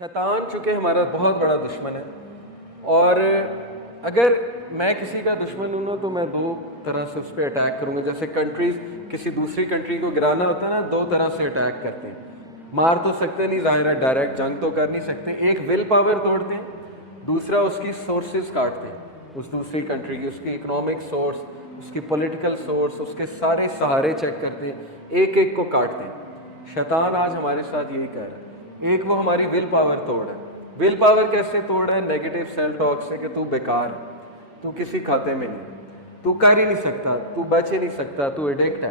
शैतान चूँकि हमारा बहुत बड़ा दुश्मन है, और अगर मैं किसी का दुश्मन हूँ ना तो मैं दो तरह से उस पर अटैक करूँगा। जैसे कंट्रीज़ किसी दूसरी कंट्री को गिराना होता है ना, दो तरह से अटैक करते हैं। मार तो सकते नहीं, ज़ाहिर है डायरेक्ट जंग तो कर नहीं सकते। एक विल पावर तोड़ते हैं, दूसरा उसकी सोर्सेज काटते हैं उस दूसरी कंट्री की, उसकी इकोनॉमिक सोर्स, उसकी पॉलिटिकल सोर्स, उसके सारे सहारे चेक करते हैं, एक एक को काटते हैं। शैतान आज हमारे साथ यही कर रहा है। एक वो हमारी विल पावर तोड़ है। विल पावर कैसे तोड़ है? नेगेटिव सेल्फ टॉक से कि तू बेकार है, तू किसी खाते में नहीं, तू कर ही नहीं सकता, तू बच ही नहीं सकता, तू एडिक्ट है,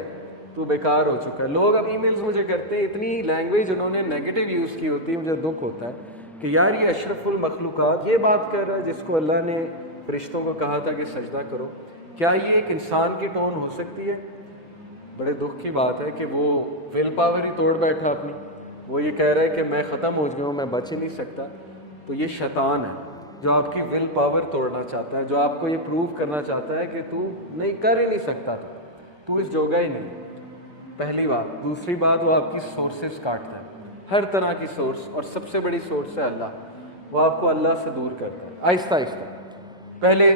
तू बेकार हो चुका है। लोग अब ईमेल्स मुझे करते हैं, इतनी लैंग्वेज उन्होंने नेगेटिव यूज़ की होती है, मुझे दुख होता है कि यार ये अशरफुल मखलूक़ात ये बात कर रहा है जिसको अल्लाह ने फरिश्तों को कहा था कि सजदा करो। क्या ये एक इंसान की टोन हो सकती है? बड़े दुख की बात है कि वो विल पावर ही तोड़ बैठा अपनी। वो ये कह रहा है कि मैं ख़त्म हो गया हूँ, मैं बच ही नहीं सकता। तो ये शैतान है जो आपकी विल पावर तोड़ना चाहता है, जो आपको ये प्रूव करना चाहता है कि तू नहीं कर ही नहीं सकता था, तू इस जोगा ही नहीं। पहली बात। दूसरी बात, वो आपकी सोर्सेस काटता है, हर तरह की सोर्स, और सबसे बड़ी सोर्स है अल्लाह। वो आपको अल्लाह से दूर करता है आहिस्ता आहिस्ता। पहले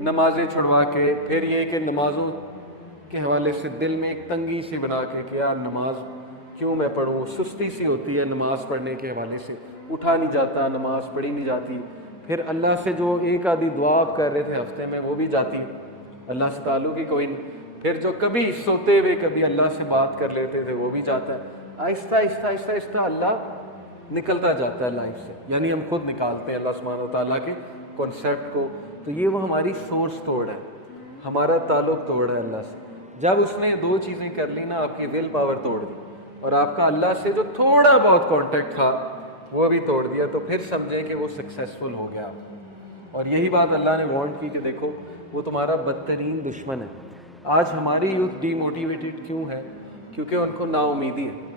नमाजें छुड़वा के, फिर ये कि नमाजों के हवाले से दिल में एक तंगी सी बना के कि यार नमाज क्यों मैं पढ़ूँ, सुस्ती सी होती है नमाज पढ़ने के हवाले से, उठा नहीं जाता, नमाज पढ़ी नहीं जाती। फिर अल्लाह से जो एक आधी दुआ आप कर रहे थे हफ्ते में वो भी जाती, अल्लाह से ताल्लुक़ ही कोई नहीं। फिर जो कभी सोते हुए कभी अल्लाह से बात कर लेते थे वो भी जाता है। आहिस्ता आहिस्ता आहिस्ता आहिस्ता अल्लाह निकलता जाता है लाइफ से, यानी हम खुद निकालते हैं अल्लाह सुब्हानहू व तआला के कॉन्सेप्ट को। तो ये वो हमारी सोर्स तोड़ है, हमारा ताल्लुक़ तोड़ है अल्लाह से। जब उसने दो चीज़ें कर ली ना, आपकी विल पावर तोड़ दी और आपका अल्लाह से जो थोड़ा बहुत कांटेक्ट था वो भी तोड़ दिया, तो फिर समझे कि वो सक्सेसफुल हो गया। और यही बात अल्लाह ने वार्न की कि देखो वो तुम्हारा बदतरीन दुश्मन है। आज हमारी यूथ डीमोटिवेटेड क्यों है? क्योंकि उनको नाउमीदी है।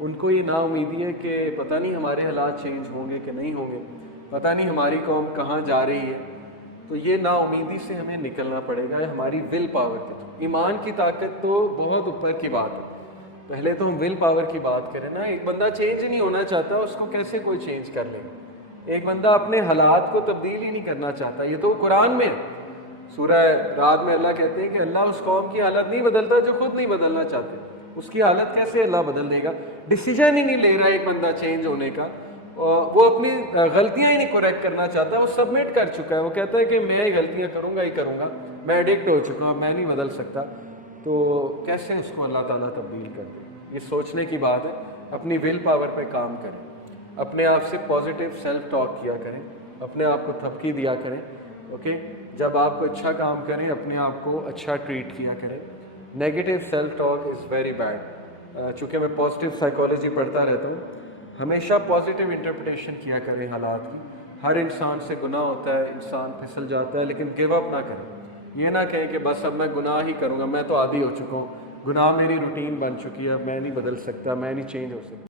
उनको ये नाउमीदी है कि पता नहीं हमारे हालात चेंज होंगे कि नहीं होंगे, पता नहीं हमारी कौम कहाँ जा रही है। तो ये नाउमीदी से हमें निकलना पड़ेगा, हमारी विल पावर की। ईमान की ताकत तो बहुत ऊपर की बात है, पहले तो हम विल पावर की बात करें ना। एक बंदा चेंज ही नहीं होना चाहता, उसको कैसे कोई चेंज कर लेगा? एक बंदा अपने हालात को तब्दील ही नहीं करना चाहता। ये तो कुरान में सूरह रात में अल्लाह कहते हैं कि अल्लाह उस कौम की हालत नहीं बदलता जो खुद नहीं बदलना चाहते। उसकी हालत कैसे अल्लाह बदल देगा? डिसीजन ही नहीं ले रहा एक बंदा चेंज होने का, वो अपनी गलतियां ही नहीं करेक्ट करना चाहता, वो सबमिट कर चुका है। वो कहता है कि मैं ही गलतियां करूंगा ही करूंगा, मैं एडिक्ट हो चुका हूँ, मैं नहीं बदल सकता। तो कैसे उसको अल्लाह ताला तब्दील कर दे? ये सोचने की बात है। अपनी विल पावर पे काम करें, अपने आप से पॉजिटिव सेल्फ टॉक किया करें, अपने आप को थपकी दिया करें। ओके, जब आप कोई अच्छा काम करें अपने आप को अच्छा ट्रीट किया करें। Negative self talk is very bad. चूँकि मैं पॉजिटिव साइकोलॉजी पढ़ता रहता हूँ, हमेशा पॉजिटिव इंटरप्रिटेशन किया करें हालात की। हर इंसान से गुनाह होता है, इंसान फिसल जाता है, लेकिन गिव अप ना करें। ये ना कहें कि बस अब मैं गुनाह ही करूँगा, मैं तो आदी हो चुका हूँ, गुनाह मेरी रूटीन बन चुकी है, मैं नहीं बदल सकता, मैं नहीं चेंज हो सकता।